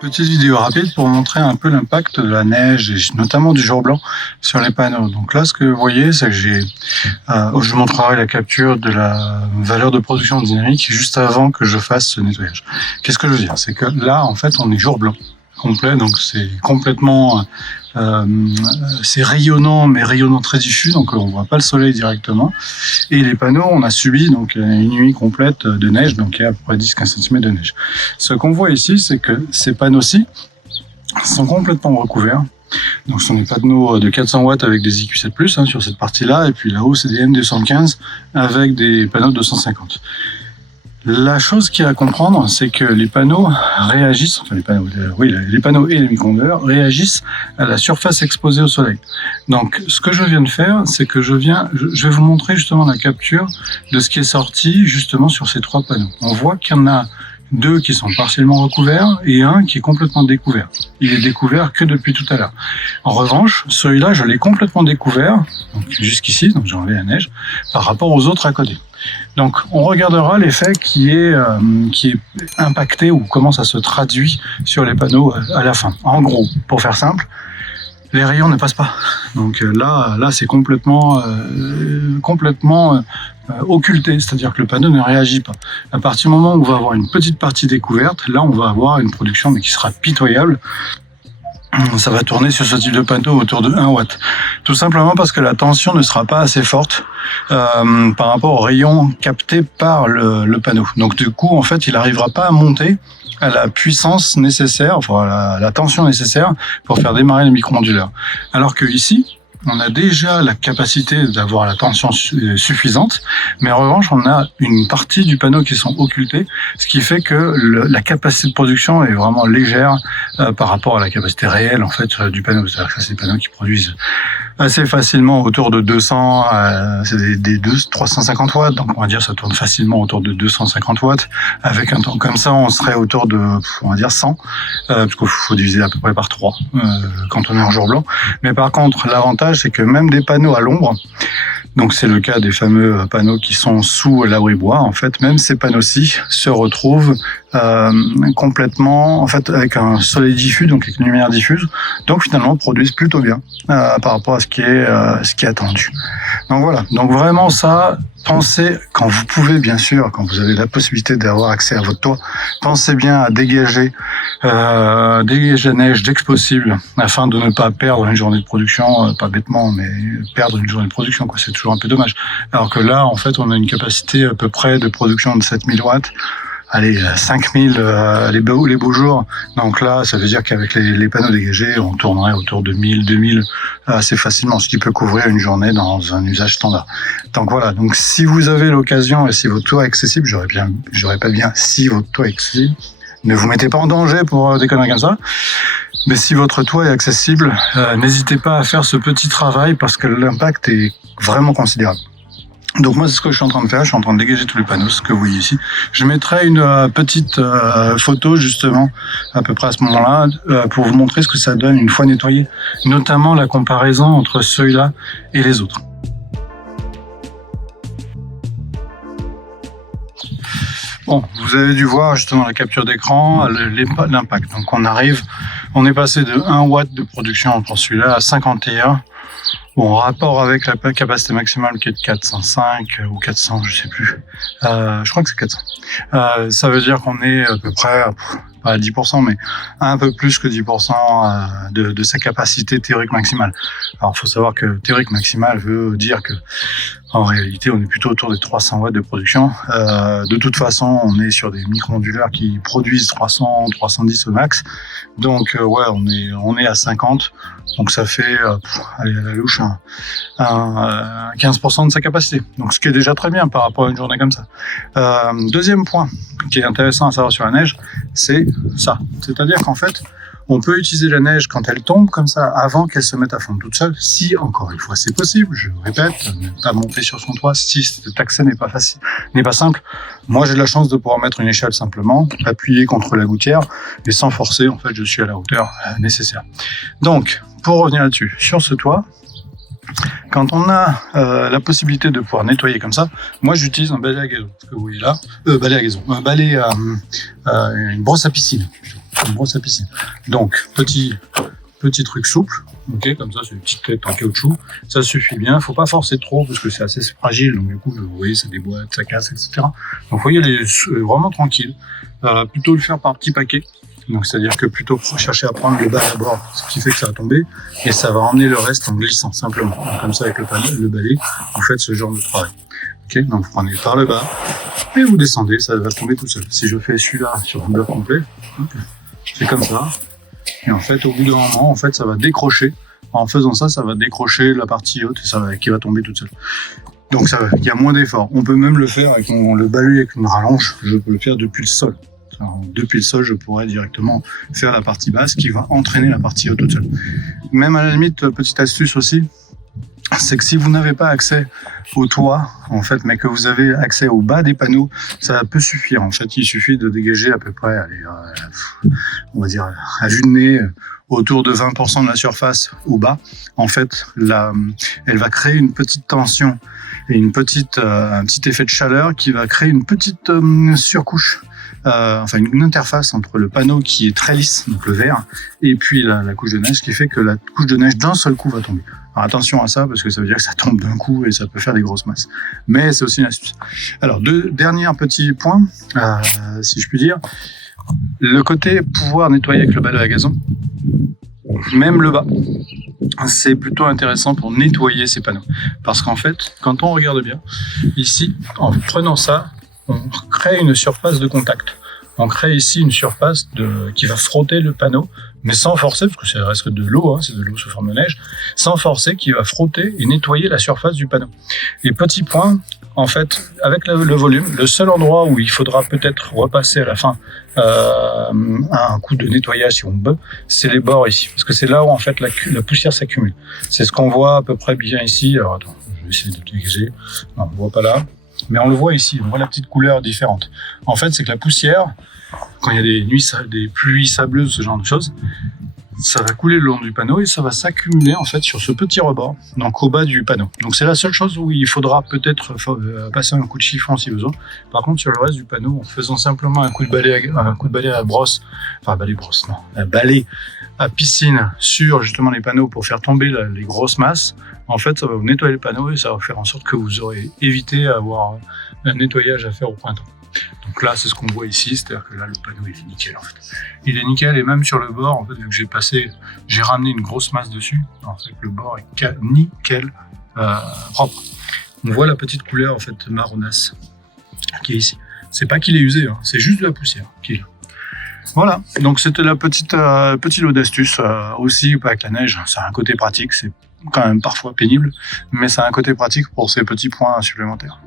Petite vidéo rapide pour montrer un peu l'impact de la neige et notamment du jour blanc sur les panneaux. Donc là, ce que vous voyez, c'est que je vous montrerai la capture de la valeur de production dynamique juste avant que je fasse ce nettoyage. Qu'est-ce que je veux dire? C'est que là, en fait, on est jour blanc complet, donc c'est complètement c'est rayonnant, mais rayonnant très diffus, donc on voit pas le soleil directement. Et les panneaux, on a subi donc une nuit complète de neige, donc il y a à peu près 10-15 cm de neige. Ce qu'on voit ici, c'est que ces panneaux-ci sont complètement recouverts. Donc ce sont des panneaux de 400 watts avec des IQ7+, sur cette partie-là, et puis là-haut c'est des M215 avec des panneaux de 250. La chose qu'il y a à comprendre, c'est que les panneaux réagissent, enfin les panneaux et les micro-onduleurs réagissent à la surface exposée au soleil. Donc, ce que je viens de faire, c'est que je vais vous montrer justement la capture de ce qui est sorti justement sur ces trois panneaux. On voit qu'il y en a deux qui sont partiellement recouverts et un qui est complètement découvert. Il est découvert que depuis tout à l'heure. En revanche, celui-là, je l'ai complètement découvert, donc jusqu'ici, donc j'ai enlevé la neige, par rapport aux autres à côté. Donc, on regardera l'effet qui est impacté ou comment ça se traduit sur les panneaux à la fin. En gros, pour faire simple, les rayons ne passent pas. Donc là c'est complètement occulté, c'est-à-dire que le panneau ne réagit pas. À partir du moment où on va avoir une petite partie découverte, là on va avoir une production mais qui sera pitoyable. Ça va tourner sur ce type de panneau autour de 1 watt. Tout simplement parce que la tension ne sera pas assez forte par rapport aux rayons captés par le panneau. Donc du coup, en fait, il n'arrivera pas à monter à la puissance nécessaire, enfin à la tension nécessaire pour faire démarrer les micro-onduleurs. Alors que ici, on a déjà la capacité d'avoir la tension suffisante, mais en revanche, on a une partie du panneau qui sont occultées, ce qui fait que la capacité de production est vraiment légère par rapport à la capacité réelle en fait du panneau. C'est-à-dire que c'est des panneaux qui produisent assez facilement autour de 200, c'est des 350 watts, donc on va dire ça tourne facilement autour de 250 watts. Avec un temps comme ça, on serait autour de, on va dire 100, parce qu'il faut diviser à peu près par 3 quand on est en jour blanc. Mais par contre, l'avantage, c'est que même des panneaux à l'ombre, donc c'est le cas des fameux panneaux qui sont sous l'abri bois, en fait, même ces panneaux-ci se retrouvent complètement, en fait, avec un soleil diffus, donc avec une lumière diffuse, donc finalement produisent plutôt bien par rapport à ce qui est attendu. Donc voilà, donc vraiment ça, pensez, quand vous pouvez bien sûr, quand vous avez la possibilité d'avoir accès à votre toit, pensez bien à dégager la neige dès que possible, afin de ne pas perdre une journée de production, pas bêtement, mais perdre une journée de production, quoi, c'est toujours un peu dommage. Alors que là, en fait, on a une capacité à peu près de production de 7000 watts, allez, 5000 les beaux jours. Donc là, ça veut dire qu'avec les panneaux dégagés, on tournerait autour de 1000, 2000 assez facilement, ce qui peut couvrir une journée dans un usage standard. Donc voilà, donc si vous avez l'occasion et si votre toit est accessible, j'aurais pas bien si votre toit est accessible, ne vous mettez pas en danger pour des conneries comme ça. Mais si votre toit est accessible, n'hésitez pas à faire ce petit travail parce que l'impact est vraiment considérable. Donc moi, c'est ce que je suis en train de faire. Je suis en train de dégager tous les panneaux, ce que vous voyez ici. Je mettrai une petite photo, justement, à peu près à ce moment-là, pour vous montrer ce que ça donne une fois nettoyé, notamment la comparaison entre ceux-là et les autres. Bon, vous avez dû voir justement la capture d'écran, l'impact. Donc on est passé de 1 watt de production pour celui-là à 51. Bon, en rapport avec la capacité maximale qui est de 405 ou 400, je sais plus. Je crois que c'est 400. Ça veut dire qu'on est à peu près, pas à 10%, mais un peu plus que 10% de sa capacité théorique maximale. Alors, il faut savoir que théorique maximale veut dire que, en réalité, on est plutôt autour des 300 watts de production. De toute façon, on est sur des micro-onduleurs qui produisent 300, 310 au max. Donc, ouais, on est à 50. Donc ça fait, allez, à la louche, 15% de sa capacité. Donc ce qui est déjà très bien par rapport à une journée comme ça. Deuxième point qui est intéressant à savoir sur la neige, c'est ça. C'est-à-dire qu'en fait, on peut utiliser la neige quand elle tombe comme ça, avant qu'elle se mette à fondre toute seule, si, encore une fois, c'est possible, je répète, ne pas monter sur son toit, si cet accès n'est pas facile, n'est pas simple. Moi, j'ai de la chance de pouvoir mettre une échelle simplement, appuyer contre la gouttière, et sans forcer, en fait, je suis à la hauteur nécessaire. Donc, pour revenir là-dessus, sur ce toit, Quand on a la possibilité de pouvoir nettoyer comme ça, moi j'utilise un balai à gazon, ce que vous voyez là, balai à gazon, un balai à une brosse à piscine, une brosse à piscine. Donc petit truc souple, ok, comme ça c'est une petite tête en caoutchouc, ça suffit bien. Faut pas forcer trop parce que c'est assez fragile, donc du coup vous voyez ça déboîte, ça casse, etc. Donc vous voyez vraiment tranquille, plutôt le faire par petits paquets. Donc c'est-à-dire que plutôt chercher à prendre le bas d'abord, ce qui fait que ça va tomber, et ça va emmener le reste en glissant simplement. Donc, comme ça avec le balai, vous faites ce genre de travail. Ok, donc vous prenez par le bas et vous descendez, ça va tomber tout seul. Si je fais celui-là sur un bloc complet, c'est comme ça. Et en fait, au bout d'un moment, en fait, ça va décrocher. En faisant ça, ça va décrocher la partie haute et qui va tomber toute seule. Donc il y a moins d'effort. On peut même le faire avec le balai avec une rallonge. Je peux le faire depuis le sol. Alors, depuis le sol, je pourrais directement faire la partie basse qui va entraîner la partie haute toute seule. Même à la limite, petite astuce aussi, c'est que si vous n'avez pas accès au toit, en fait, mais que vous avez accès au bas des panneaux, ça peut suffire. En fait, il suffit de dégager à peu près, on va dire, à vue de nez, autour de 20% de la surface au bas. En fait, elle va créer une petite tension et un petit effet de chaleur qui va créer une petite surcouche. Enfin une interface entre le panneau qui est très lisse, donc le vert, et puis la couche de neige, qui fait que la couche de neige d'un seul coup va tomber. Alors attention à ça, parce que ça veut dire que ça tombe d'un coup et ça peut faire des grosses masses. Mais c'est aussi une astuce. Alors, deux derniers petits points, si je puis dire. Le côté pouvoir nettoyer avec le balai à gazon, même le bas, c'est plutôt intéressant pour nettoyer ces panneaux. Parce qu'en fait, quand on regarde bien, ici, en prenant ça, on crée une surface de contact. On crée ici une surface qui va frotter le panneau, mais sans forcer, parce que ça reste de l'eau, hein, c'est de l'eau sous forme de neige, sans forcer, qui va frotter et nettoyer la surface du panneau. Et petit point, en fait, avec le volume, le seul endroit où il faudra peut-être repasser à la fin un coup de nettoyage si on peut, c'est les bords ici, parce que c'est là où en fait la poussière s'accumule. C'est ce qu'on voit à peu près bien ici. Alors attends, je vais essayer de dégager. Non, on voit pas là. Mais on le voit ici, on voit la petite couleur différente. En fait, c'est que la poussière, quand il y a des pluies sableuses, ce genre de choses, ça va couler le long du panneau et ça va s'accumuler en fait sur ce petit rebord, donc au bas du panneau. Donc c'est la seule chose où il faudra peut-être passer un coup de chiffon si besoin. Par contre, sur le reste du panneau, en faisant simplement un coup de balai à brosse, enfin un balai à piscine sur justement les panneaux pour faire tomber les grosses masses, en fait ça va vous nettoyer le panneau et ça va faire en sorte que vous aurez évité d'avoir un nettoyage à faire au printemps. Donc là c'est ce qu'on voit ici, c'est-à-dire que là le panneau il est nickel en fait. Il est nickel et même sur le bord, en fait, vu que j'ai ramené une grosse masse dessus, en fait le bord est nickel propre. On voit la petite couleur en fait marronasse qui est ici. C'est pas qu'il est usé, hein, c'est juste de la poussière qui est là. Voilà, donc c'était la petite lot d'astuces aussi avec la neige. Ça a un côté pratique, c'est quand même parfois pénible, mais ça a un côté pratique pour ces petits points supplémentaires.